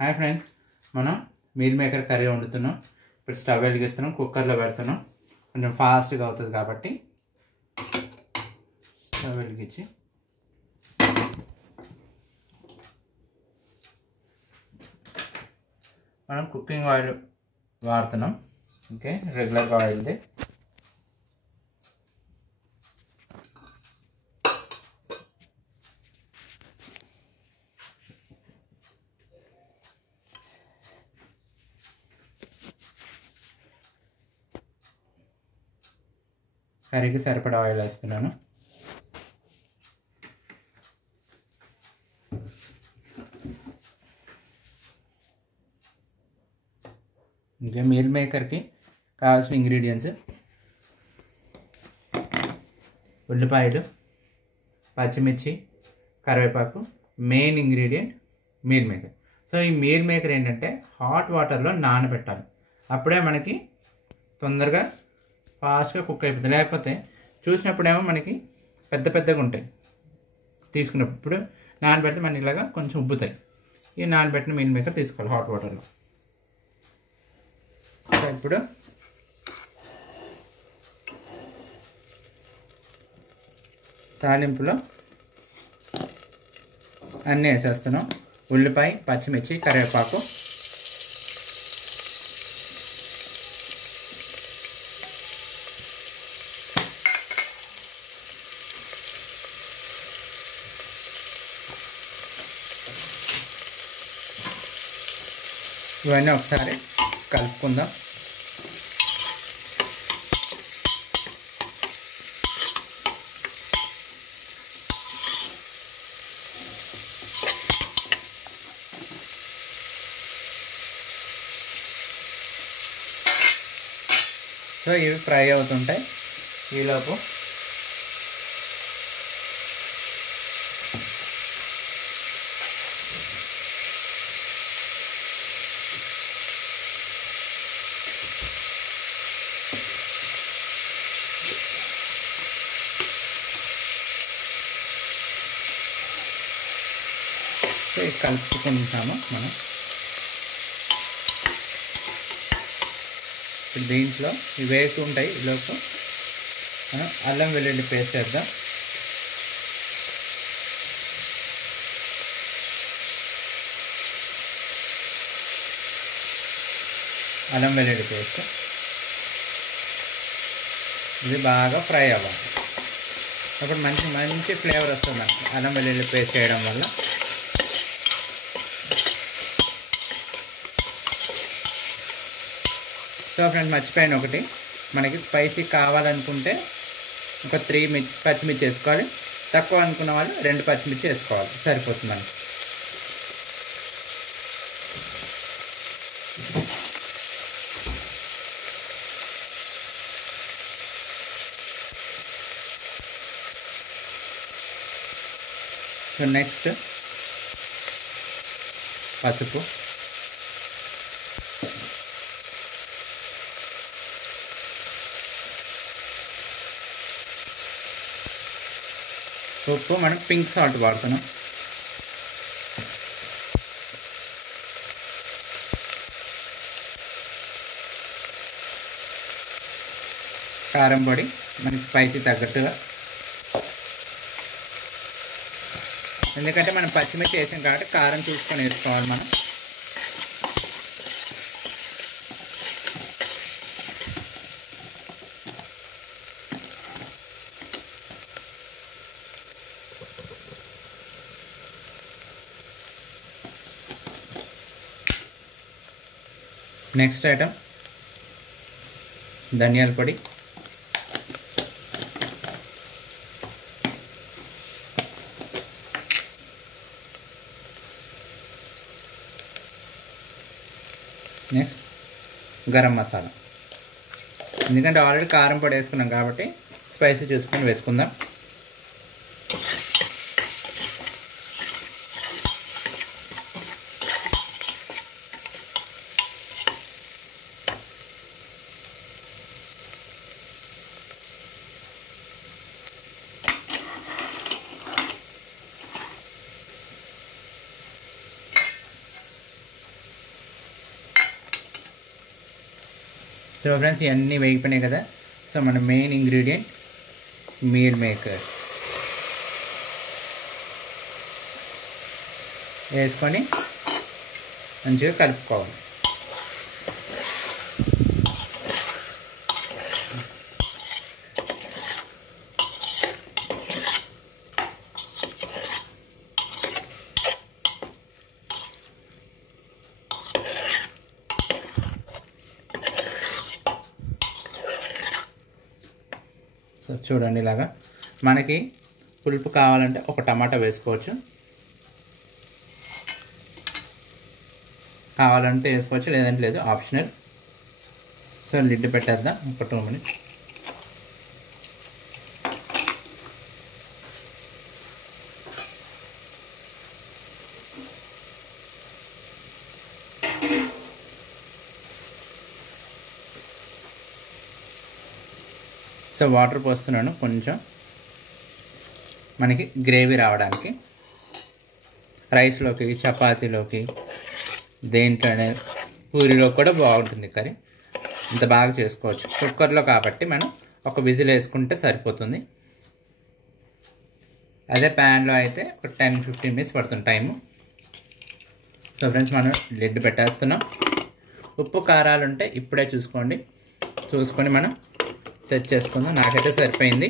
Hi friends, మనం meal maker curry వండుతున్నాం. ఇప్పుడు stove వెలిగిస్తున్నాం, కుక్కర్లో పెడుతున్నాం. కొంచెం ఫాస్ట్గా అవుతుంది కాబట్టి స్టవ్ వెలిగించి మనం కుకింగ్ ఆయిల్ వాడుతున్నాం. ఓకే, రెగ్యులర్గా ఆయిల్ది. కర్రీకి సరిపడా ఆయిల్ వేస్తున్నాను. ఇంకా మీల్ మేకర్కి కావాల్సిన ఇంగ్రీడియంట్స్: ఉల్లిపాయలు, పచ్చిమిర్చి, కరివేపాకు. Main ingredient meal maker. So ఈ మీల్ మేకర్ ఏంటంటే హాట్ వాటర్లో నానబెట్టాలి. అప్పుడే మనకి తొందరగా ఫాస్ట్గా కుక్ అయిపోతుంది. లేకపోతే చూసినప్పుడేమో మనకి పెద్ద పెద్దగా ఉంటాయి, తీసుకున్నప్పుడు నానబెడితే మనకి ఇలాగా కొంచెం ఉబ్బుతాయి. ఈ నానబెట్టిన మీల్ మేకర్ తీసుకోవాలి హాట్ వాటర్లో. ఇప్పుడు తాలింపులో అన్నీ వేసేస్తున్నాం: ఉల్లిపాయ, పచ్చిమిర్చి, కరివేపాకు. ఇవన్నీ ఒకసారి కలుపుకుందాం. సో ఇవి ఫ్రై అవుతుంటాయి. ఈలోపు కలుపుకుంటాము మనం. ఇప్పుడు దీంట్లో ఇవి వేస్తుంటాయి. ఈలోపు మనం అల్లం వెల్లుల్లి పేస్ట్ చేద్దాం. అల్లం వెల్లుల్లి పేస్ట్ ఇది బాగా ఫ్రై అవ్వాలి. అప్పుడు మంచి ఫ్లేవర్ వస్తుంది మనకి అల్లం వెల్లుల్లి పేస్ట్ చేయడం వల్ల. సో ఫ్రెండ్స్, మర్చిపోయాను ఒకటి, మనకి స్పైసీ కావాలనుకుంటే ఒక 3 పచ్చిమిర్చి వేసుకోవాలి. తక్కువ అనుకున్న వాళ్ళు 2 పచ్చిమిర్చి వేసుకోవాలి, సరిపోతుంది మనకి. సో నెక్స్ట్ పసుపు, ఉప్పు. మనం పింక్ సాల్ట్ వాడుతున్నాం. కారం పొడి మనకి స్పైసీ తగ్గట్టుగా, ఎందుకంటే మనం పచ్చిమిర్చి వేసాం కాబట్టి కారం చూసుకొని వేసుకోవాలి మనం. నెక్స్ట్ ఐటమ్ ధనియాల పొడి. నెక్స్ట్ గరం మసాలా. ఎందుకంటే ఆల్రెడీ కారం పొడి వేసుకున్నాం కాబట్టి స్పైసీ చూసుకొని వేసుకుందాం. సో ఫ్రెండ్స్ ఇవన్నీ వేగిపోయినాయి కదా. సో మన మెయిన్ ఇంగ్రీడియంట్ మీల్ మేకర్ వేసుకొని మంచిగా కలుపుకోవాలి. సో చూడండి, ఇలాగా మనకి పులుపు కావాలంటే ఒక టమాటా వేసుకోవచ్చు, కావాలంటే వేసుకోవచ్చు, లేదంటే లేదు, ఆప్షనల్. సో లిడ్ పెట్టేద్దాం ఒక 2 minutes. సో వాటర్ పోస్తున్నాను కొంచెం మనకి గ్రేవీ రావడానికి. రైస్లోకి, చపాతీలోకి, దేంట్లోనే, పూరిలో కూడా బాగుంటుంది కర్రీ. ఇంత బాగా చేసుకోవచ్చు. కుక్కర్లో కాబట్టి మనం ఒక విజిల్ వేసుకుంటే సరిపోతుంది. అదే ప్యాన్లో అయితే ఒక 10-15 minutes పడుతుంది టైము. సో ఫ్రెండ్స్ మనం లిడ్ పెట్టేస్తున్నాం. ఉప్పు కారాలు ఉంటే ఇప్పుడే చూసుకొని మనం సెట్ చేసుకుందాం. నాకైతే సరిపోయింది.